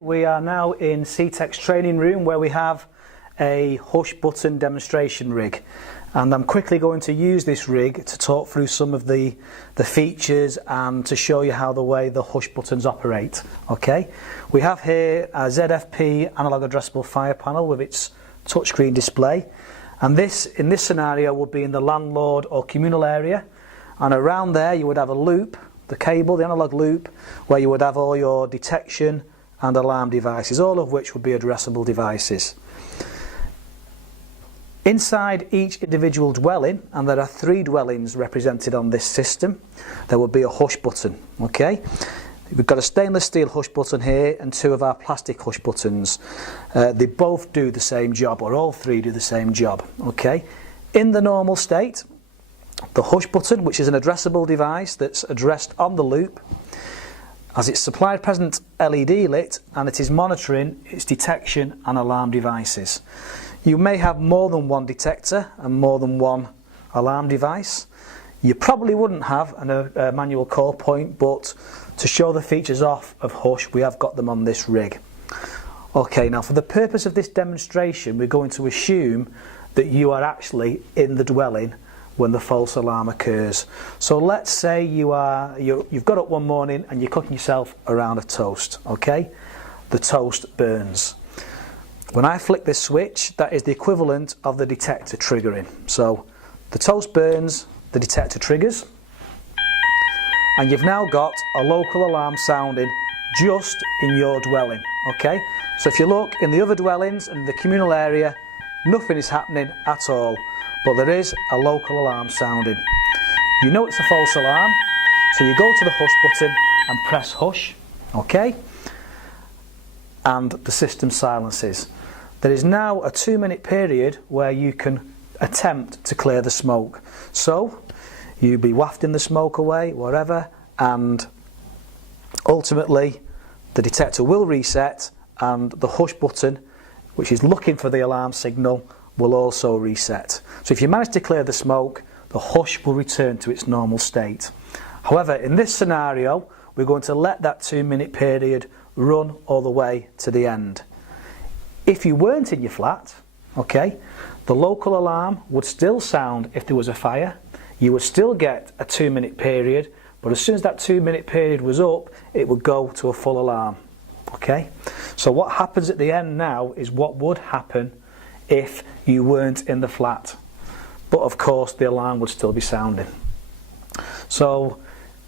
We are now in C-TEC's training room where we have a hush button demonstration rig, and I'm quickly going to use this rig to talk through some of the features and to show you how the hush buttons operate. Okay, we have here a ZFP analog addressable fire panel with its touchscreen display, and in this scenario would be in the landlord or communal area, and around there you would have a loop, the cable, the analog loop, where you would have all your detection and alarm devices, all of which would be addressable devices. Inside each individual dwelling, and there are 3 dwellings represented on this system, there will be a hush button. Okay, we've got a stainless steel hush button here and 2 of our plastic hush buttons. They both do the same job, or all 3 do the same job. Okay, in the normal state, the hush button, which is an addressable device that's addressed on the loop, as its supplied present LED lit, and it is monitoring its detection and alarm devices. You may have more than one detector and more than one alarm device. You probably wouldn't have a manual call point, but to show the features off of hush, we have got them on this rig. Okay, now for the purpose of this demonstration, we're going to assume that you are actually in the dwelling when the false alarm occurs. So let's say you've got up one morning and you're cooking yourself a round of toast. Okay, the toast burns. When I flick this switch, that is the equivalent of the detector triggering. So the toast burns, the detector triggers, and you've now got a local alarm sounding just in your dwelling. Okay, so if you look in the other dwellings and the communal area, nothing is happening at all, but there is a local alarm sounding. You know it's a false alarm, so you go to the hush button and press hush, okay, and the system silences. There is now a 2-minute period where you can attempt to clear the smoke. So you'll be wafting the smoke away, wherever, and ultimately the detector will reset, and the hush button, which is looking for the alarm signal, will also reset. So if you manage to clear the smoke, the hush will return to its normal state. However, in this scenario, we're going to let that 2-minute period run all the way to the end. If you weren't in your flat, okay, the local alarm would still sound if there was a fire. You would still get a 2-minute period, but as soon as that 2-minute period was up, it would go to a full alarm. Okay, so what happens at the end now is what would happen if you weren't in the flat, but of course the alarm would still be sounding. So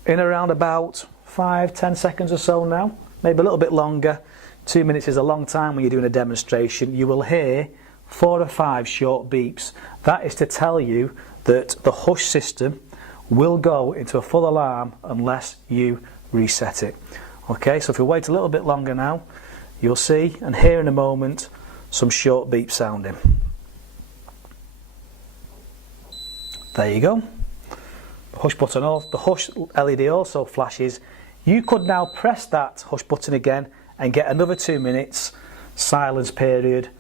in around about 5-10 seconds or so now, maybe a little bit longer, 2 minutes is a long time when you're doing a demonstration, you will hear 4 or 5 short beeps. That is to tell you that the hush system will go into a full alarm unless you reset it. Okay, so if we wait a little bit longer now, you'll see and hear in a moment some short beep sounding. There you go. The hush button off. The hush LED also flashes. You could now press that hush button again and get another 2 minutes silence period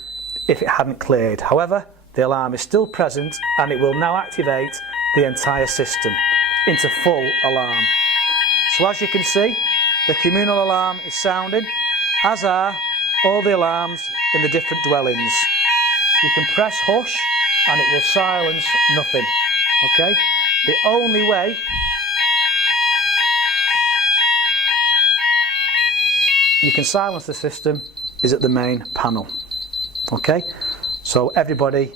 if it hadn't cleared. However, the alarm is still present and it will now activate the entire system into full alarm. So as you can see, the communal alarm is sounding, as are all the alarms in the different dwellings. You can press hush and it will silence nothing. Okay? The only way you can silence the system is at the main panel. Okay? So everybody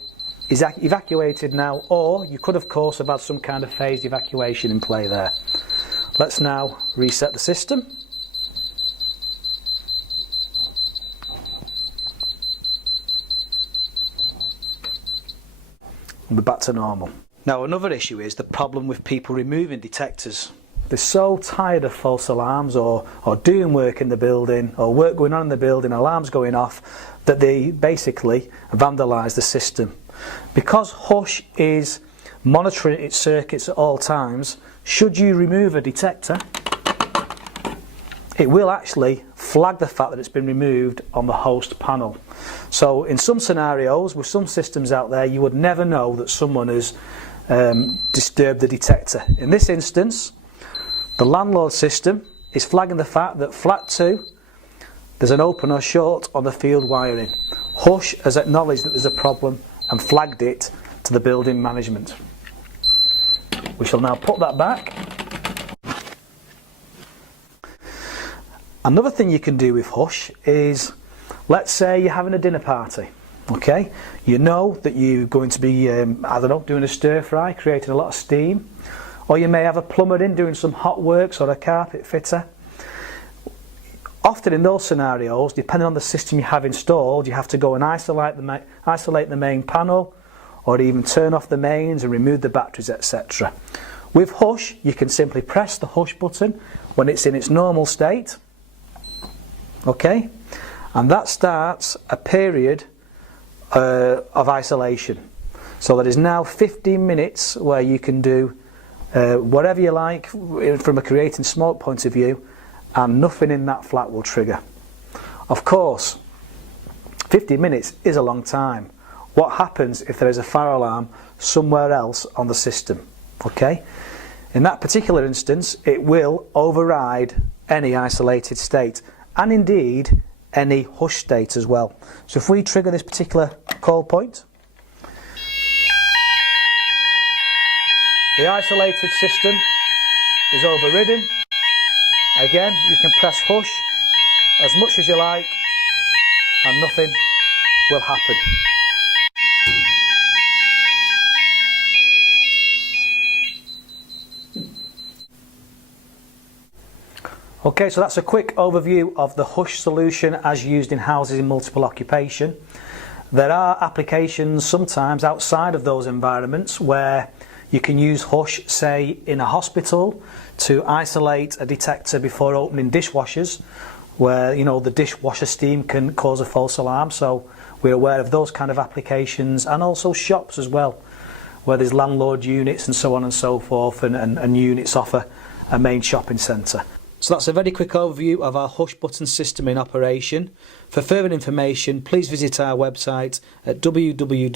is evacuated now, or you could of course have had some kind of phased evacuation in play there. Let's now reset the system. We're back to normal. Now another issue is the problem with people removing detectors. They're so tired of false alarms or doing work in the building or work going on in the building, alarms going off, that they basically vandalise the system. Because hush is monitoring its circuits at all times, should you remove a detector, it will actually flag the fact that it's been removed on the host panel. So in some scenarios, with some systems out there, you would never know that someone has disturbed the detector. In this instance, the landlord system is flagging the fact that flat 2, there's an open or short on the field wiring. Hush has acknowledged that there's a problem and flagged it to the building management. We shall now put that back. Another thing you can do with Hush is, let's say you're having a dinner party, okay? You know that you're going to be, I don't know, doing a stir fry, creating a lot of steam, or you may have a plumber in doing some hot works or a carpet fitter. Often in those scenarios, depending on the system you have installed, you have to go and isolate the main panel, or even turn off the mains and remove the batteries, etc. With Hush, you can simply press the Hush button when it's in its normal state, okay, and that starts a period of isolation. So there is now 15 minutes where you can do whatever you like from a creating smoke point of view, and nothing in that flat will trigger. Of course, 15 minutes is a long time. What happens if there is a fire alarm somewhere else on the system? Okay, in that particular instance, it will override any isolated state, and indeed any Hush state as well. So if we trigger this particular call point, the isolated system is overridden. Again, you can press Hush as much as you like and nothing will happen. Okay, so that's a quick overview of the Hush solution as used in houses in multiple occupation. There are applications sometimes outside of those environments where you can use Hush, say in a hospital, to isolate a detector before opening dishwashers, where, you know, the dishwasher steam can cause a false alarm. So we're aware of those kind of applications, and also shops as well, where there's landlord units and so on and so forth, and units off a main shopping centre. So that's a very quick overview of our Hush button system in operation. For further information, please visit our website at www.ctec.com.